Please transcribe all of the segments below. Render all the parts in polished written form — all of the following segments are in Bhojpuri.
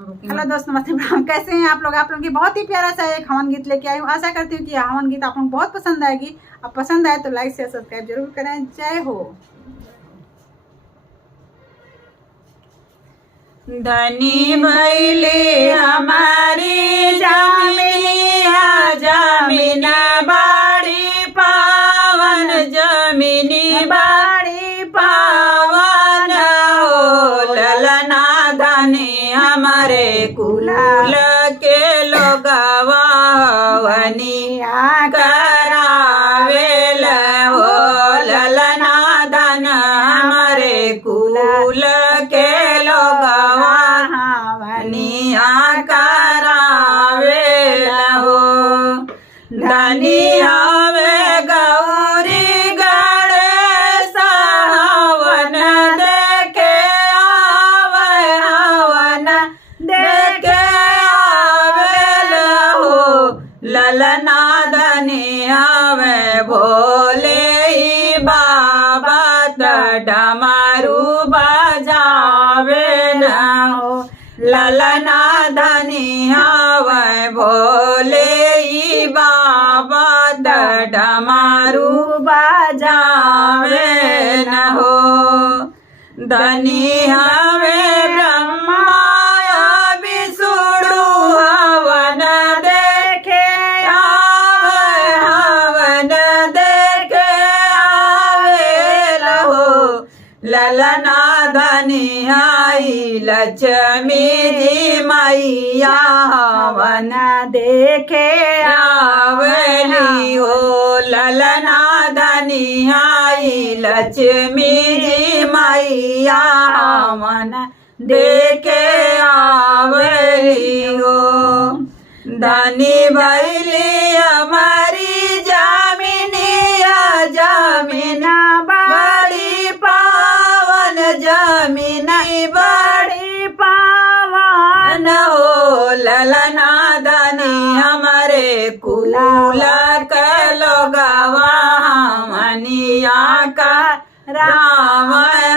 हेलो दोस्त, नमस्ते प्रणाम। कैसे हैं आप लोग की बहुत ही प्यारा सा एक हवन गीत लेके आई हूँ। आशा करती हूँ कि हवन गीत आप लोग बहुत पसंद आएगी। अब पसंद आए तो लाइक शेयर सब्सक्राइब जरूर करें। जय हो। धनी भैले हमारी जमीनिया जमीना बाड़ी पावन जमीनी बाड़ी पावन हो ललना धनी हमारे कुल के लोगवा वनिया करावेल हो ललना धन हमारे कुल के लोगवा वनिया करावेल हो धनी हवे गौरी गणेश हवन देखे आवे हवन देखे आवेल हो ललना धनी हवे भोले ही बाबा डमरू बजावे न हो ललना धनी हवे भोले ही बाबा डमरू बजावे न हो धनी हवे ब्रह्मा विष्णु हवन देखे आवे हवन देखे आवेल हो ललना धनी आई लक्ष्मी जी मैया हवन देखे आवेली हो ललना धनी आई लक्ष्मी जी मैया हवन देखे आवेली हो धनी भैली हमारी जमीनिया जमीना बड़ी पावन जमीनी बड़ी पावन हो ललना धनी हमारे कुल के लोगवा हवनिया का राम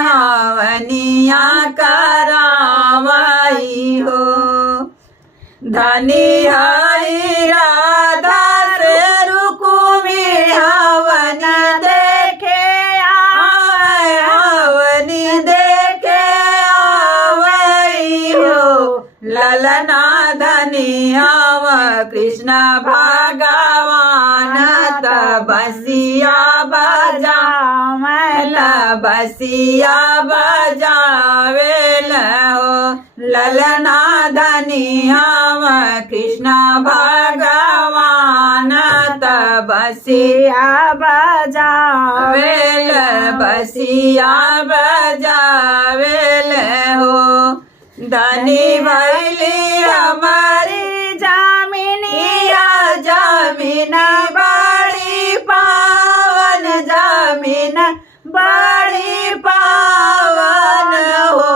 हवनिया का रामाई हो धनी हई राधा से रुकुमी हवन देखे आवे हवन देखे आवई हो ललना धनी हव कृष्ण भगवान बसिया बजावेल बसिया बजावेल हो ललना धनी हम कृष्ण भगवान बसिया बजावेल बसिया बजावेल हो धनी भैली हमारी जमीनिया जमीन बड़ी पावन जमीन बड़ी पावन हो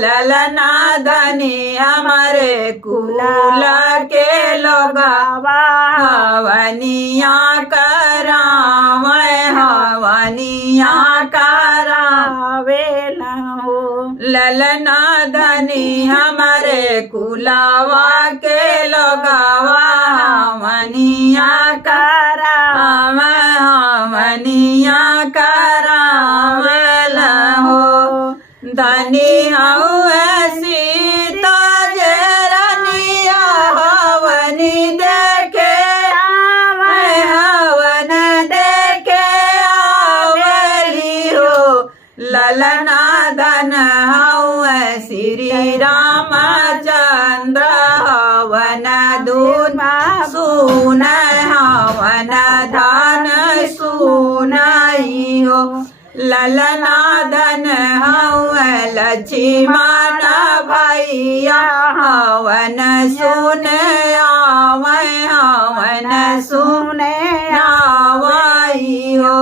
ललना धनी हमारे कुल के लोगवा हवनिया कराव हवनिया करावेल हो ललना धनी हमारे कुलवा के लोगवा हवनिया कराव हवनिया करावेल हो धनी हवे सीता जरनिया हवनी देखे आवे हवन देखे आवेली हो ललना धन हवे श्री रामचंद्र हवन दून सुन हवन धन सुनाई हो ललना धन हवे लक्ष्मण भैया हवन सुने आवे हवन सुने आवई हो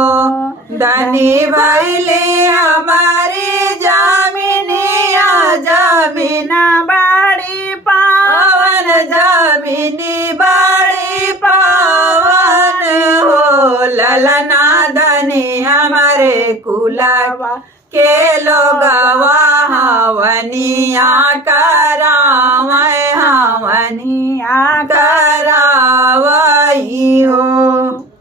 धनी भैली हमारी जमीनिया जमीन बड़ी पावन जमीनी बड़ी पावन हो ललना धनी हमारे कुलवा के लोगवा हवनिया कराव कनिया करावई हो।